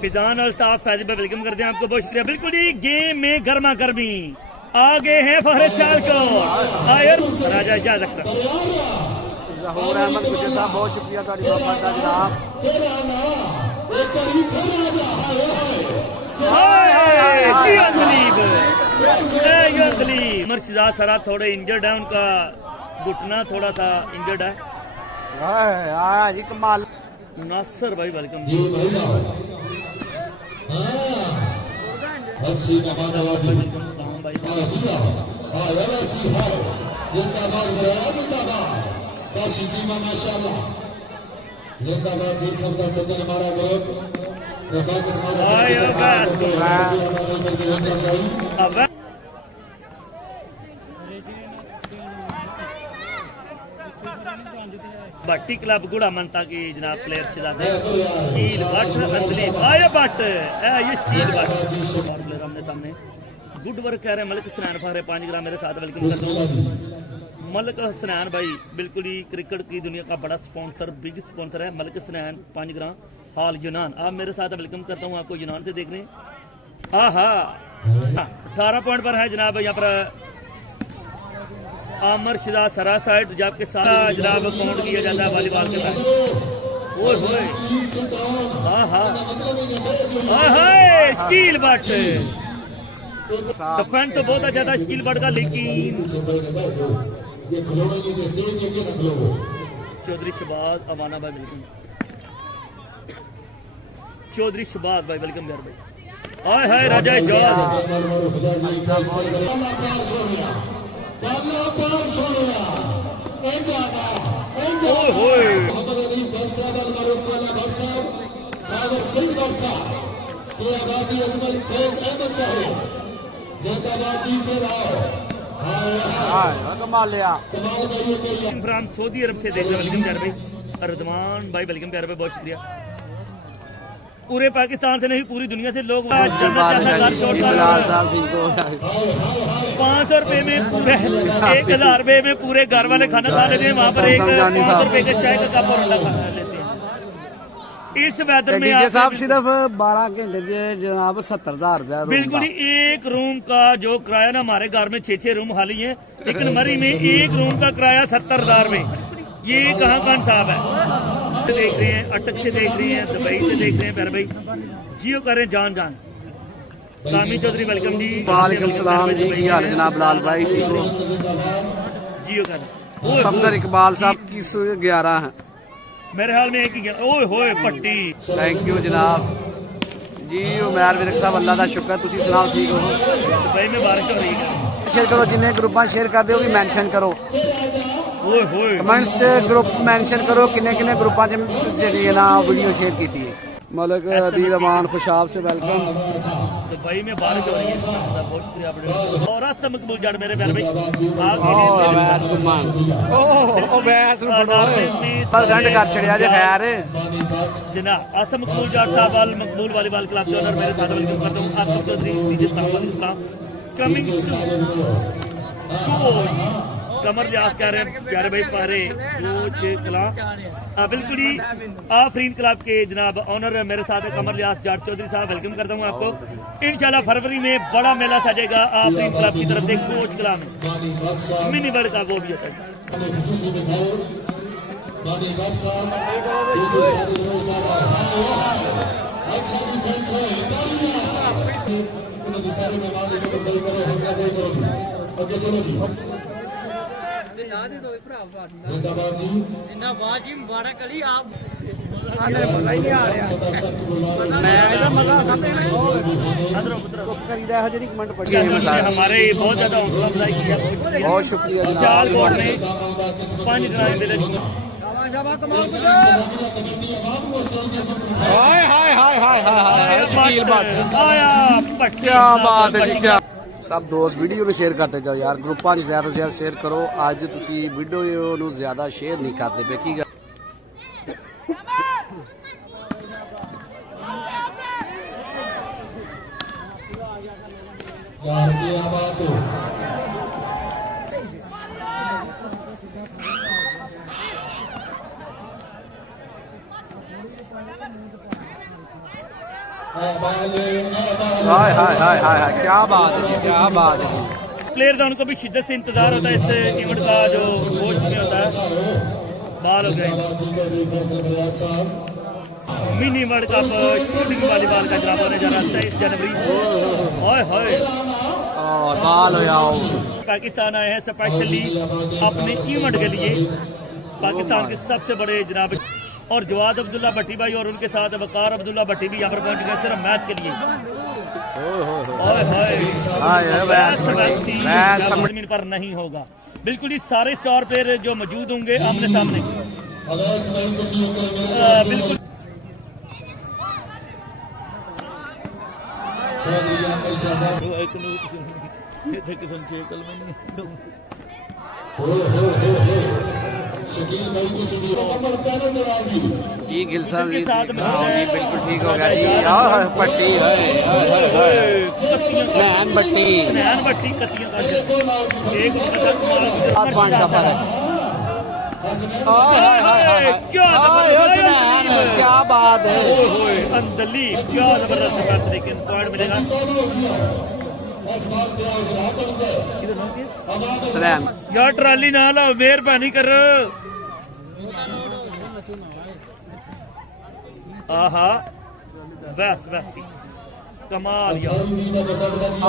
फिजान और स्टाफ फैज भाई वेलकम करते हैं आपको, बहुत शुक्रिया। बिल्कुल जी, गेम में गर्मा गर्मी आगे हैं फहद चाल को आयर राजा इजाजत का जहूर अहमद गुजर साहब बहुत शुक्रिया जनाब। मर्शिदात सरा थोड़े इंजर्ड है, उनका घुटना थोड़ा सा इंजर्ड है। जी कमाल। नासिर भाई वेलकम जी। भट्टी क्लब गुड़ा मनता की जनाब प्लेयर स्टील बट अंदली आया बट ये स्टील बट प्लेयर हमने सामने गुड वर्क कह रहे हैं। मलिक हसनैन फारे 5 ग्राम मेरे साथ वेलकम करता हूँ। मलिक हसनैन भाई बिल्कुल ही क्रिकेट की दुनिया का बड़ा स्पॉन्सर, बिग स्पॉन्सर है मलिक हसनैन 5 ग्राम हाल यूनान। आप मेरे साथ वेलकम करता हूँ, आपको यूनान से देख रहे हैं। हाँ 18 पॉइंट पर है जनाब यहाँ पर आमर शिदा सरा साइड, जबकि सारा जनाब काउंट किया जाता है वॉलीबॉल के मैच। स्टील बट डिफेंस तो बहुत अच्छा था स्टील बट का, लेकिन चौधरी शबाज अमाना भाई वेलकम, चौधरी शबाज भाई वेलकम यार भाई। हाय राजा जॉर्ज फ्राम सऊदी अरब से देख रहे वेलकम प्यार भाई। रजमान भाई वेलकम प्यार भाई, बहुत शुक्रिया। पूरे पाकिस्तान से नहीं पूरी दुनिया से लोग 500 रुपए में पूरे 1000 रुपए में पूरे घर वाले खाना खा लेते हैं। वहाँ पर एक 500 रुपए का चाय का कप और अंडा खा लेते हैं। इस वेदर में साहब सिर्फ 12 घंटे जनाब 70,000 रुपया बिल्कुल ही। एक रूम का जो किराया ना, हमारे घर में 6 रूम खाली है, लेकिन मरी में एक रूम का किराया 70,000 में। ये कहाँ का इंसाफ है? देख रहे हैं, अटक से देख रहे हैं, दुबई से देख रहे हैं प्यारे भाई। जियो करें जान सामी चौधरी वेलकम जी। वालेकुम सलाम जी, की हाल जनाब लाल भाई? जियो करें। सफदर इकबाल साहब 11 है मेरे हाल में एक ही। ओए होए पट्टी, थैंक यू जनाब जी। उमैर विरक साहब अल्लाह का शुक्र, तुसी सुनाओ ठीक हो? दुबई में बारिश हो रही है। शेयर करो, जिन्हें ग्रुप शेयर कर दो भी मेंशन करो, कमेंट्स ग्रुप मेंशन करो किन्ने किन्ने ग्रुप ना वीडियो शेयर की थी। मलिक अदील अमान खुशाब से वेलकम। दुबई में बारिश हो रही है, बहुत शुक्रिया और मकबूल जड़ मेरे प्यारे भाई। कर छड़िया जे खैर जनाब आसम मकबूल जड़ साहब वाल मकबूल वालीबॉल क्लब के ओनर मेरे साथ वेलकम करता हूँ। आसम चौधरी कमिंग कमर लिहाज कह रहे हैं प्यारे भाई पारे कला बिल्कुल ही आफरीन क्लब के जनाब ऑनर मेरे साथ कमर लिहाज जाट चौधरी साहब वेलकम करता हूँ आपको। इंशाल्लाह फरवरी में बड़ा मेला सजेगा आफरीन क्लब की तरफ से कोच कला में, मिनी वर्ल्ड का वो भी होता है। हमारे बहुत ज्यादा हौसला अफजाई किया, बहुत शुक्रिया। चाल बोर्ड में 5 क्या बात है जी, क्या सब दोस्त वीडियो ਨੂੰ शेयर करते जाओ यार, ग्रुपां में ज्यादा से ज्यादा शेयर करो। आज तुसी वीडियो ਨੂੰ ज्यादा शेयर नहीं करते पे की हाय हाय हाय हाय हाय, क्या बात है जी, क्या बात है जी। प्लेयर का उनको भी शिद्दत से इंतजार होता है इस इवेंट का जो होस्ट में होता है। बाल हो गए mini world cup shooting volleyball का जनाब होने जा रहा है 23 जनवरी। हाय हाय और बाल हो जाओ। पाकिस्तान आए हैं स्पेशली अपने इवेंट के लिए। पाकिस्तान के सबसे बड़े जनाब और जवाद अब्दुल्ला भट्टी भाई और उनके साथ वकार अब्दुल्ला भट्टी भी यहाँ पर पहुंच गए सिर्फ मैच के लिए। जमीन पर नहीं होगा बिल्कुल ही सारे स्टार प्लेयर जो मौजूद होंगे आमने सामने बिल्कुल। जी गिल साहब जी बिल्कुल ठीक हो गया जी। पट्टी स्नैन भट्टी कत्तियां का एक 7 पॉइंट का फर्क। क्या बात है, अंदली क्या जबरदस्त तरीके से पॉइंट मिलेगा। स्नैन यार ट्राली ना लो मेहरबानी कर। आहा बस बस कमाल यार।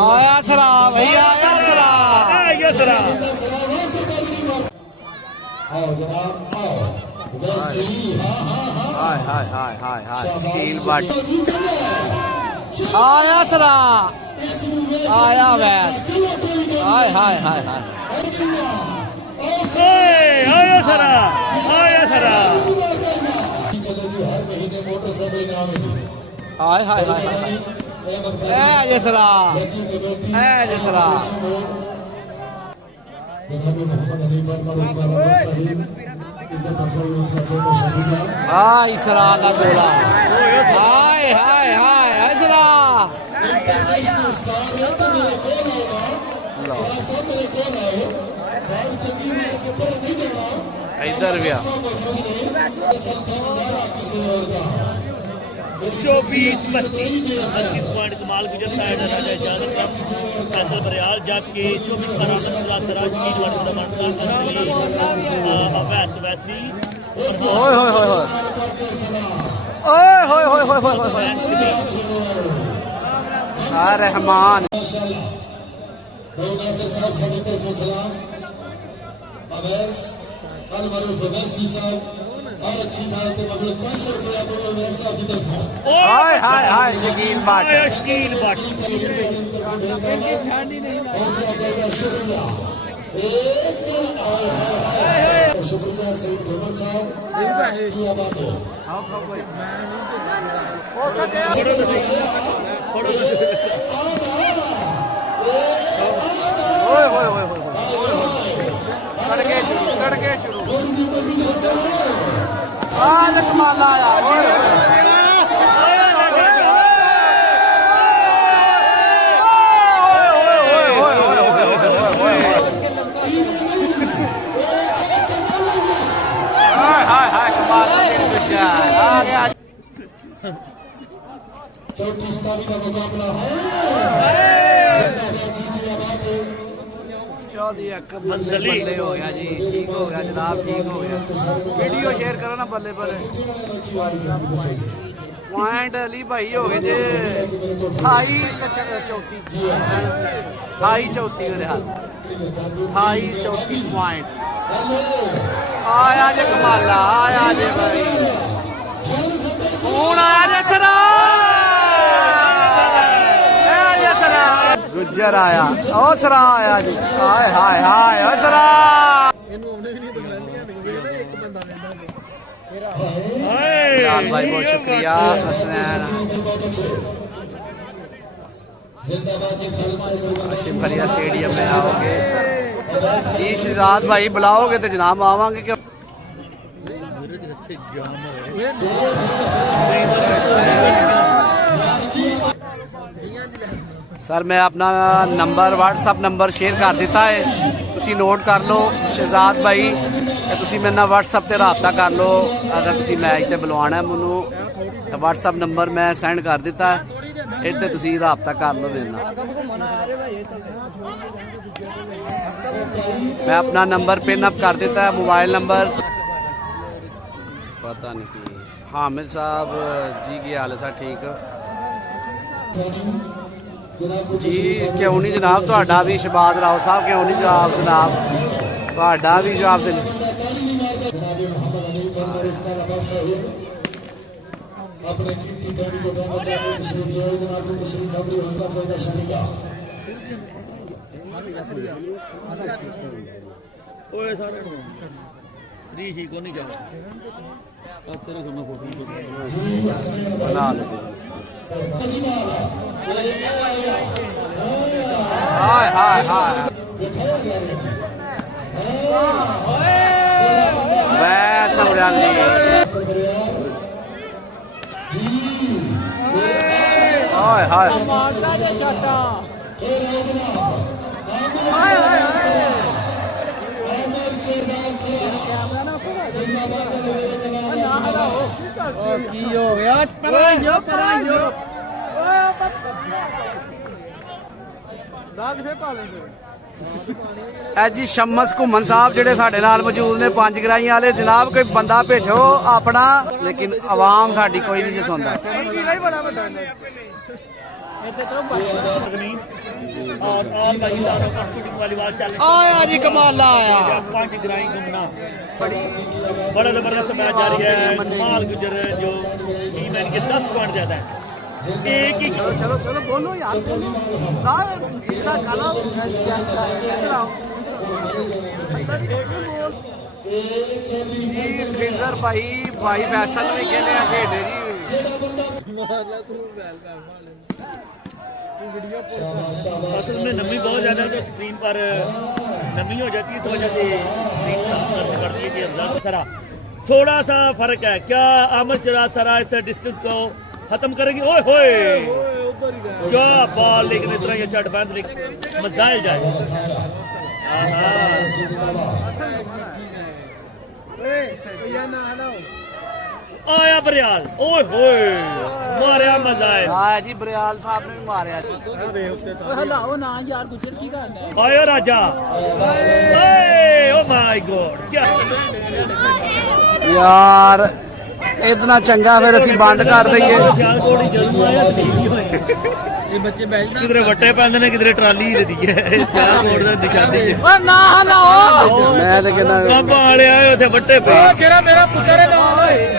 आया सरा भैया, आया सरा, आया सरा। हाय हाय हाय हाय हाय स्टील बट आया सरा, आया वेस्ट, हाय हाय हाय हाय आया सरा, आया सरा। हाय हाय हाय हाय जसरा, जसरा। हाय सरा का गोला, हाय हाय हाय सरा। इधर भी 24-25 पॉइंट कमाल गुजर साइड राजा इजाजत का फैसल बरियाल जबकि 24 सराज की अवैस वैसी ओए होए होए ओए होए होए होए होए रहमान हाय हाय हाय शकील बाट, शकील बाट। कड़के शुरू आज कमाल आया। बल्ले हो गया जी, ठीक हो गया जनाब, ठीक हो गया। वीडियो शेयर करो ना बल्ले बल्ले। पॉइंट अली भाई हो गए जे 28-34 मेरे हाथ 28-34 पॉइंट। आया जे कमाला, आया जे भाई कौन आया जे सरा, गुज्जर आया, ओ सरा आया जी। हाय हाय हाय ओ सरा। भाई बहुत शुक्रिया हसनैन आशिफ खलिया स्टेडियम में आओगे जी। शहजाद भाई बुलाओगे तो जनाब आवांगे। क्यों सर मैं अपना नंबर व्हाट्सअप नंबर शेयर कर दिता है, तुसी नोट कर लो शहजाद भाई। तुसी मेरे नाल व्हाट्सअप ते राबता कर लो अगर तुसी मैच ते बुलवाना है। मैनू व्हाट्सअप नंबर मैं सेंड कर दिता है। ਇੱਥੇ ਤੁਸੀਂ ਰਾਬਤਾ ਕਰ ਲਓ ਮੇਰੇ ਨਾਲ। मैं अपना नंबर पिन अप कर देता है, मोबाइल नंबर पता नहीं कि हामिद साहब जी की हाल है सर ठीक जी क्यों नहीं जनाब ਤੁਹਾਡਾ भी शहबाज राव साहब क्यों नहीं जनाब ਤੁਹਾਡਾ भी जवाब दे अपने कीर्ति पैरी को दोनों चारों मुस्लिम जो जनाब मुस्लिम खबरी हंसना चाहिए शनिका ਓਏ ਸਾਰੇ ਨੂੰ ਰੀਸ਼ੀ ਕੋ ਨਹੀਂ ਜਾਣਾ ਆ ਤੇਰੇ ਕੋਲ ਫੋਟੋ बना लो हाय हाय हाय मैं समझा ली हाय हाय ਮਾਰਦਾ ਜੇ ਛਾਟਾ ਹਾਏ ਹਾਏ ਹਾਏ ਕੈਮਰਾ ਨਾ ਖੋਲਾ ਦੇ ਨਾ ਹਲਾਓ ਕੀ ਹੋ ਗਿਆ ਪਰਾਂ ਜੋ ਓਏ ਦਾਗ ਫੇ ਪਾ ਲੈਂਦੇ ਐ ਜੀ ਸ਼ਮਸ ਘੁੰਮਣ ਸਾਹਿਬ ਜਿਹੜੇ ਸਾਡੇ ਨਾਲ ਮੌਜੂਦ ਨੇ ਪੰਜ ਗਰਾਈਆਂ ਵਾਲੇ ਜਨਾਬ ਕੋਈ ਬੰਦਾ ਭੇਜੋ ਆਪਣਾ ਲੇਕਿਨ ਆਵਾਮ ਸਾਡੀ ਕੋਈ ਨਹੀਂ ਸੁਣਦਾ ਇੱਥੇ ਚਲੋ ਬੱਚਾ और भाई शूटिंग वाली बात चल ਆਇਆ ਜੀ ਕਮਾਲਾ ਆਇਆ पांच ग्राई घूमना बड़ा जबरदस्त मैच जारी है। कमाल गुजर जो टीम है इनके 10 पॉइंट ज्यादा है एक ही चलो चलो बोलो यार बोलो ना हिस्सा खाला जी खिजर भाई भाई फैसल ने खेले खेडे जी असल में नमी बहुत ज्यादा है तो स्क्रीन पर नमी हो जाती है इस वजह से स्क्रीन साफ करनी पड़ती है कि अफजल सरा थोड़ा सा फर्क है क्या अहमद सिराज सरा इस डिस्टेंस को खत्म करेगी। ओए होए क्या बॉल लेकिन इतना ही अच्छा डिफेंस मजाइल जाए आया बरियाल ओए होए मारिया मजाइल हाँ जी बरियाल साहब ने भी मारे ਹਲਾਓ ਨਾ ਯਾਰ ਗੁੱਜਰ ਕੀ ਕਰਦਾ आयो राजा ओ माय गॉड क्या यार इतना चंगा फिर ਅਸੀਂ ਬੰਦ ਕਰ ਦਈਏ ਸਿਆਲਕੋਟ ਹੀ ਜਦੋਂ ਆਇਆ टीवी ਹੋਏ ਇਹ ਬੱਚੇ ਬੈਠ ਕਿਧਰੇ ਵੱਟੇ ਪੈਂਦੇ ਨੇ ਕਿਧਰੇ ਟਰਾਲੀ ਦੇ ਦਈਏ ਸਿਆਲਕੋਟ ਦਾ ਨਿਸ਼ਾਨੀ ਹੈ ਓ ਨਾ ਹਲਾਓ ਮੈਂ ਤੇ ਕਹਿੰਦਾ ਕੰਮ ਵਾਲੇ ਆਏ ਉੱਥੇ ਵੱਟੇ ਪਏ ਜਿਹੜਾ ਮੇਰਾ ਪੁੱਤਰ ਹੈ ਨਾ ਓਏ